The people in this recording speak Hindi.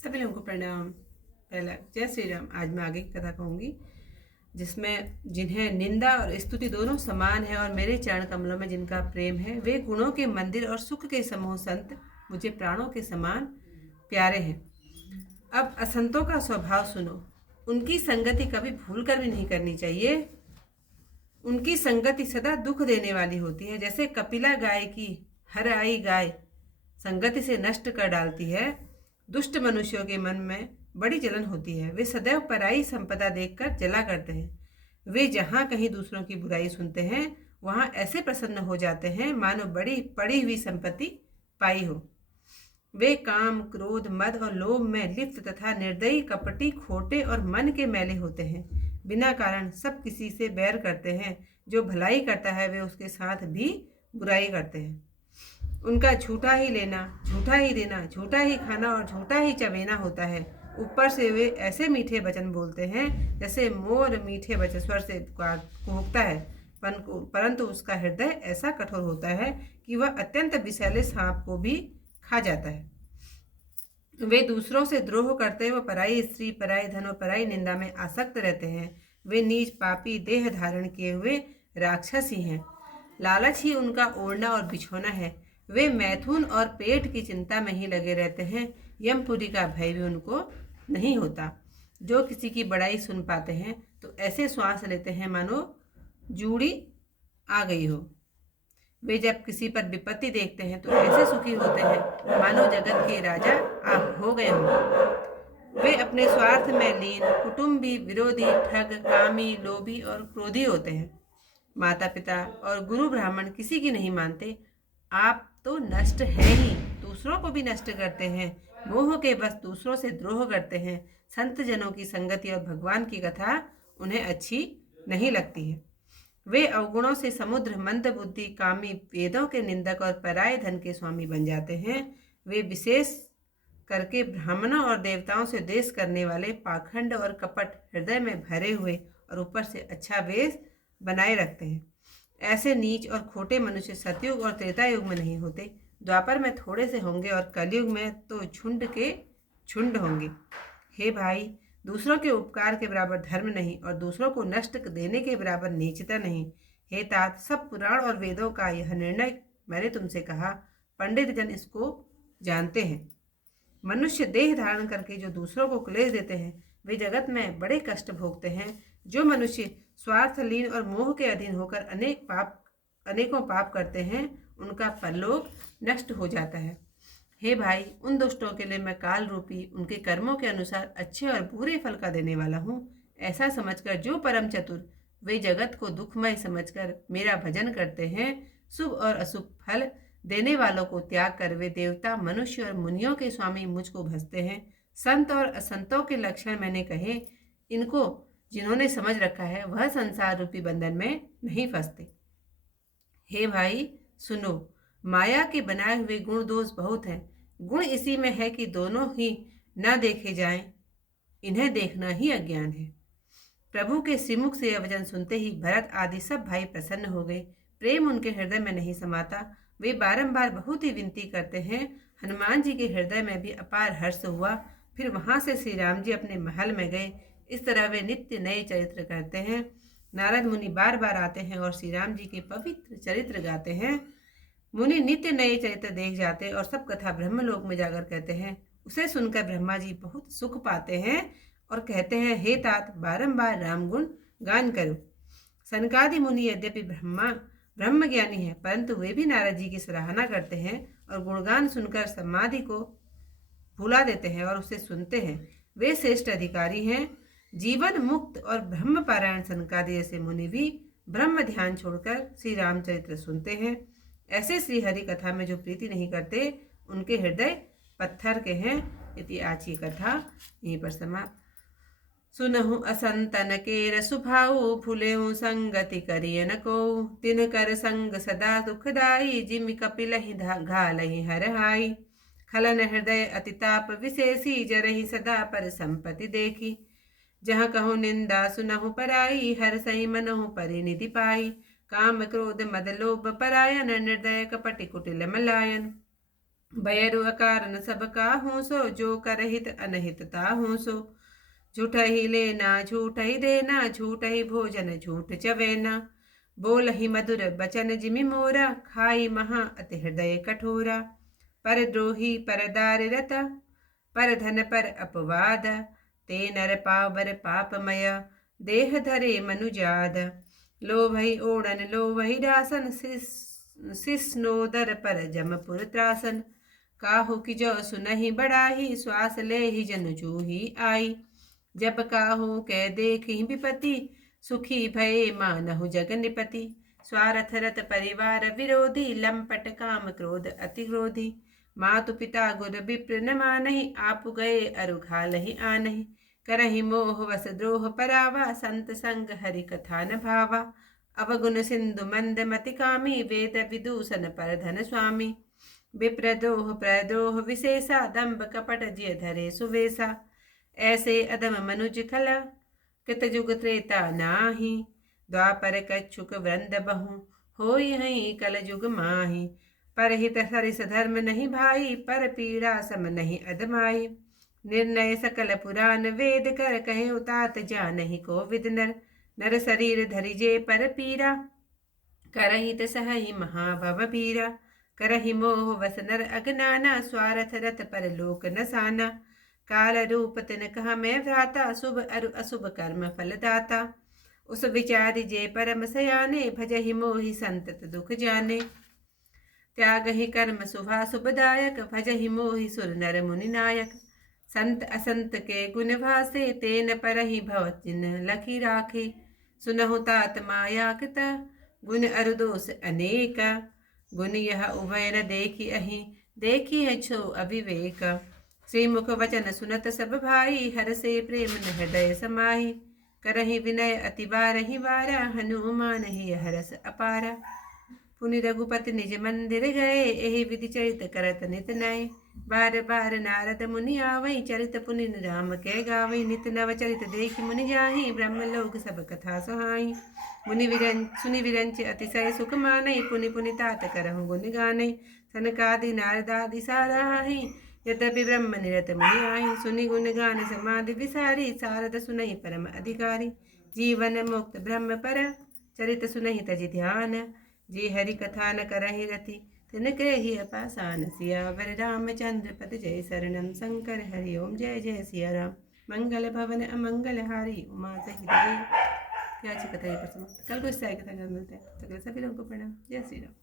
सभी लोगों को प्रणाम। पहला जय श्री राम। आज मैं आगे की कथा कहूँगी जिसमें जिन्हें निंदा और स्तुति दोनों समान है और मेरे चरण कमलों में जिनका प्रेम है, वे गुणों के मंदिर और सुख के समूह संत मुझे प्राणों के समान प्यारे हैं। अब असंतों का स्वभाव सुनो। उनकी संगति कभी भूल कर भी नहीं करनी चाहिए। उनकी संगति सदा दुख देने वाली होती है। जैसे कपिला गाय की हर आई गाय संगति से नष्ट कर डालती है, दुष्ट मनुष्यों के मन में बड़ी जलन होती है। वे सदैव पराई संपदा देखकर जला करते हैं। वे जहाँ कहीं दूसरों की बुराई सुनते हैं, वहाँ ऐसे प्रसन्न हो जाते हैं मानो बड़ी पड़ी हुई संपत्ति पाई हो। वे काम, क्रोध, मद और लोभ में लिप्त तथा निर्दयी, कपटी, खोटे और मन के मैले होते हैं। बिना कारण सब किसी से बैर करते हैं। जो भलाई करता है वे उसके साथ भी बुराई करते हैं। उनका झूठा ही लेना, झूठा ही देना, झूठा ही खाना और झूठा ही चबेना होता है। ऊपर से वे ऐसे मीठे वचन बोलते हैं जैसे मोर मीठे वचन स्वर से कूकता है, परंतु उसका हृदय ऐसा कठोर होता है कि वह अत्यंत विषैले सांप को भी खा जाता है। वे दूसरों से द्रोह करते हुए पराई स्त्री, पराई धन और पराई निंदा में आसक्त रहते हैं। वे नीच, पापी, देह धारण किए हुए राक्षस ही हैं। लालच ही उनका ओढ़ना और बिछोना है। वे मैथुन और पेट की चिंता में ही लगे रहते हैं। यमपुरी का भय भी उनको नहीं होता। जो किसी की बड़ाई सुन पाते हैं तो ऐसे श्वास लेते हैं मानो जूड़ी आ गई हो। वे जब किसी पर विपत्ति देखते हैं तो ऐसे सुखी होते हैं मानो जगत के राजा आप हो गए हों। वे अपने स्वार्थ में लीन, कुटुंबी, विरोधी, ठग, कामी, लोभी और क्रोधी होते हैं। माता पिता और गुरु ब्राह्मण किसी की नहीं मानते। आप तो नष्ट हैं ही, दूसरों को भी नष्ट करते हैं। मोह के बस दूसरों से द्रोह करते हैं। संत जनों की संगति और भगवान की कथा उन्हें अच्छी नहीं लगती है। वे अवगुणों से समुद्र, मंद बुद्धि, कामी, वेदों के निंदक और पराये धन के स्वामी बन जाते हैं। वे विशेष करके ब्राह्मणों और देवताओं से देश करने वाले, पाखंड और कपट हृदय में भरे हुए और ऊपर से अच्छा वेश बनाए रखते हैं। ऐसे नीच और खोटे मनुष्य सतयुग और त्रेता युग में नहीं होते। द्वापर में थोड़े से होंगे और कलयुग में तो झुंड के झुंड होंगे। हे भाई, दूसरों के उपकार के बराबर धर्म नहीं और दूसरों को नष्ट देने के बराबर नीचता नहीं। हे तात, सब पुराण और वेदों का यह निर्णय मैंने तुमसे कहा। पंडित जन इसको जानते हैं। मनुष्य देह धारण करके जो दूसरों को क्लेश देते हैं, वे जगत में बड़े कष्ट भोगते हैं। जो मनुष्य स्वार्थलीन और मोह के अधीन होकर अनेकों पाप करते हैं, उनका परलोक नष्ट हो जाता है। हे भाई, उन दुष्टों के लिए मैं काल रूपी उनके कर्मों के अनुसार अच्छे और बुरे फल का देने वाला हूँ। ऐसा समझकर जो परम चतुर वे जगत को दुखमय समझकर मेरा भजन करते हैं, शुभ और अशुभ फल देने वालों को त्याग कर वे देवता, मनुष्य और मुनियों के स्वामी मुझको भजते हैं। संत और असंतों के लक्षण मैंने कहे। इनको जिन्होंने समझ रखा है वह संसार रूपी बंधन में नहीं फंसते। हे भाई सुनो, माया के बनाए हुए गुण दोष बहुत हैं। गुण इसी में है कि दोनों ही न देखे जाएं, इन्हें देखना ही अज्ञान है। प्रभु के श्रीमुख से यह वचन सुनते ही भरत आदि सब भाई प्रसन्न हो गए। प्रेम उनके हृदय में नहीं समाता। वे बारंबार बहुत ही विनती करते हैं। हनुमान जी के हृदय में भी अपार हर्ष हुआ। फिर वहां से श्री राम जी अपने महल में गए। इस तरह वे नित्य नए चरित्र करते हैं। नारद मुनि बार बार आते हैं और श्री राम जी के पवित्र चरित्र गाते हैं। मुनि नित्य नए चरित्र देख जाते और सब कथा ब्रह्मलोक में जाकर कहते हैं। उसे सुनकर ब्रह्मा जी बहुत सुख पाते हैं और कहते हैं, हे तात, बारंबार राम गुण गान करो। सनकादि मुनि यद्यपि ब्रह्म ज्ञानी है, परंतु वे भी नारद जी की सराहना करते हैं और गुणगान सुनकर समाधि को भुला देते हैं और उसे सुनते हैं। वे श्रेष्ठ अधिकारी हैं। जीवन मुक्त और ब्रह्म पारायण सनकादि जैसे मुनि भी ब्रह्म ध्यान छोड़कर श्री रामचरित्र सुनते हैं। ऐसे श्री हरि कथा में जो प्रीति नहीं करते, उनके हृदय पत्थर के हैं। इति आज की कथा यहीं पर समाप्त। सुनहु असंतन के रसुभाऊ, फुलेहु संगति करिय न को। तिन कर संग सदा दुखदाई, जिमि कपिलहि घालहि हरहाई। खलन हृदय अतिताप विशेषी, जरहि सदा पर संपत्ति देखी। जहाँ कहूँ निंदा सुनहु पराई, हर सही मनहु परिनिधि पाई। काम क्रोध मद लोभ परायन, निर्दय कपटि कुटिल मलायन। भयरु अकारण सब काहू सो, जो करहित अनहित ताहू सो। झूठ ही लेना झूठ ही देना, झूठ ही भोजन झूठ चवेना। बोल ही मधुर बचन जिमि मोरा, खाई महा अति हृदय कठोरा। पर द्रोही पर दार रता, पर धन पर अपवाद। ते नर पावर पापमय, देह धरे मनुजाद। लोभहि ओढ़न लोभहि दासन, सिसनोदर पर जमपुर त्रासन। काहू की जो सुनहि बढ़ाही, श्वास ले ही जन जूही आई। जब काहू कै देखहि विपति, सुखी भये मानहु जगनिपति। स्वार्थ रत परिवार विरोधी, लंपट काम क्रोध अति क्रोधी। मातु पिता गुर विप्र न मानहि, आप गए अरु घालहि आनहि। करहि मोह वस द्रोह परावा, संत संग हरि कथा न भावा। अवगुण सिंधु मंद मति कामी, वेद विदूषण पर धन स्वामी। विप्रद्रोह प्रद्रोह विशेषा, दंभ कपट जिय धरे सुवेशा। ऐसे अदम मनुज खला, कृत जुग त्रेता नाही। द्वापर कच्छुक वृंद बहु, होई हई कल जुग माही। परहित सरिस धर्म नहीं भाई, पर पीड़ा सम नहीं अदमाई। निर्णय सकल पुराण वेद कर, कहे उतात जानहि को विद नर। नर शरीर धरि जे पर पीरा, करहि त सहहि महाभव पीरा। करहि मोह वस नर अगनाना, स्वार्थ रत पर लोक नसाना। काल रूप तिन कहा मैं भ्राता, शुभ अरु अशुभ कर्म फल दाता। उस विचारि जे परम सयाने, भजहि मोहि संतत दुख जाने। त्याग ही कर्म शुभा शुभदायक, भजहि मोहि सुर नर मुनि नायक। संत असंत के गुण भासे, तेन परहि भव जिन लखी राखे। सुनहु तात माया कृता, गुण अरु दोष अनेक। गुण यह उभय न देखी अहि, देखी है छो अविवेक। श्रीमुख वचन सुनत सब भाई, हर से प्रेम न हृदय समाई। करहि विनय अति बारहि बारा, हनुमान ही हरस अपारा। पुनि रघुपति निज मंदिर गए, एहि विधि चरित करत नित नय। बार बार नारद मुनि आवै, चरित पुनि राम के गावै। नित नव चरित देखि मुनि जाहि, ब्रह्म लोक सब कथा सुहाई। मुनि सुनि विरंच अतिशय सुख मानै, पुनि पुनि तात करहु गुण गानै। सनकादि नारदादि साराहि, यद्यपि ब्रह्म निरत मुनि आहि। सुनि गुण गान समाधि विसारी, सारद सुनहि परम अधिकारी। जीवन मुक्त ब्रह्म पर, चरित सुनहि तजि ध्यान। जे हरि कथा न करहि रति, तिन ही अपासान। सियावर रामचंद्र पद जय, शरणम शंकर हरि ओम। जय जय सिया राम। मंगल भवन अमंगल हारी, उमा सहित देव। क्या अच्छी कथा है। कल को इस तरह की कथा मिलते हैं। तो सभी लोगों को प्रणाम। जय श्री राम।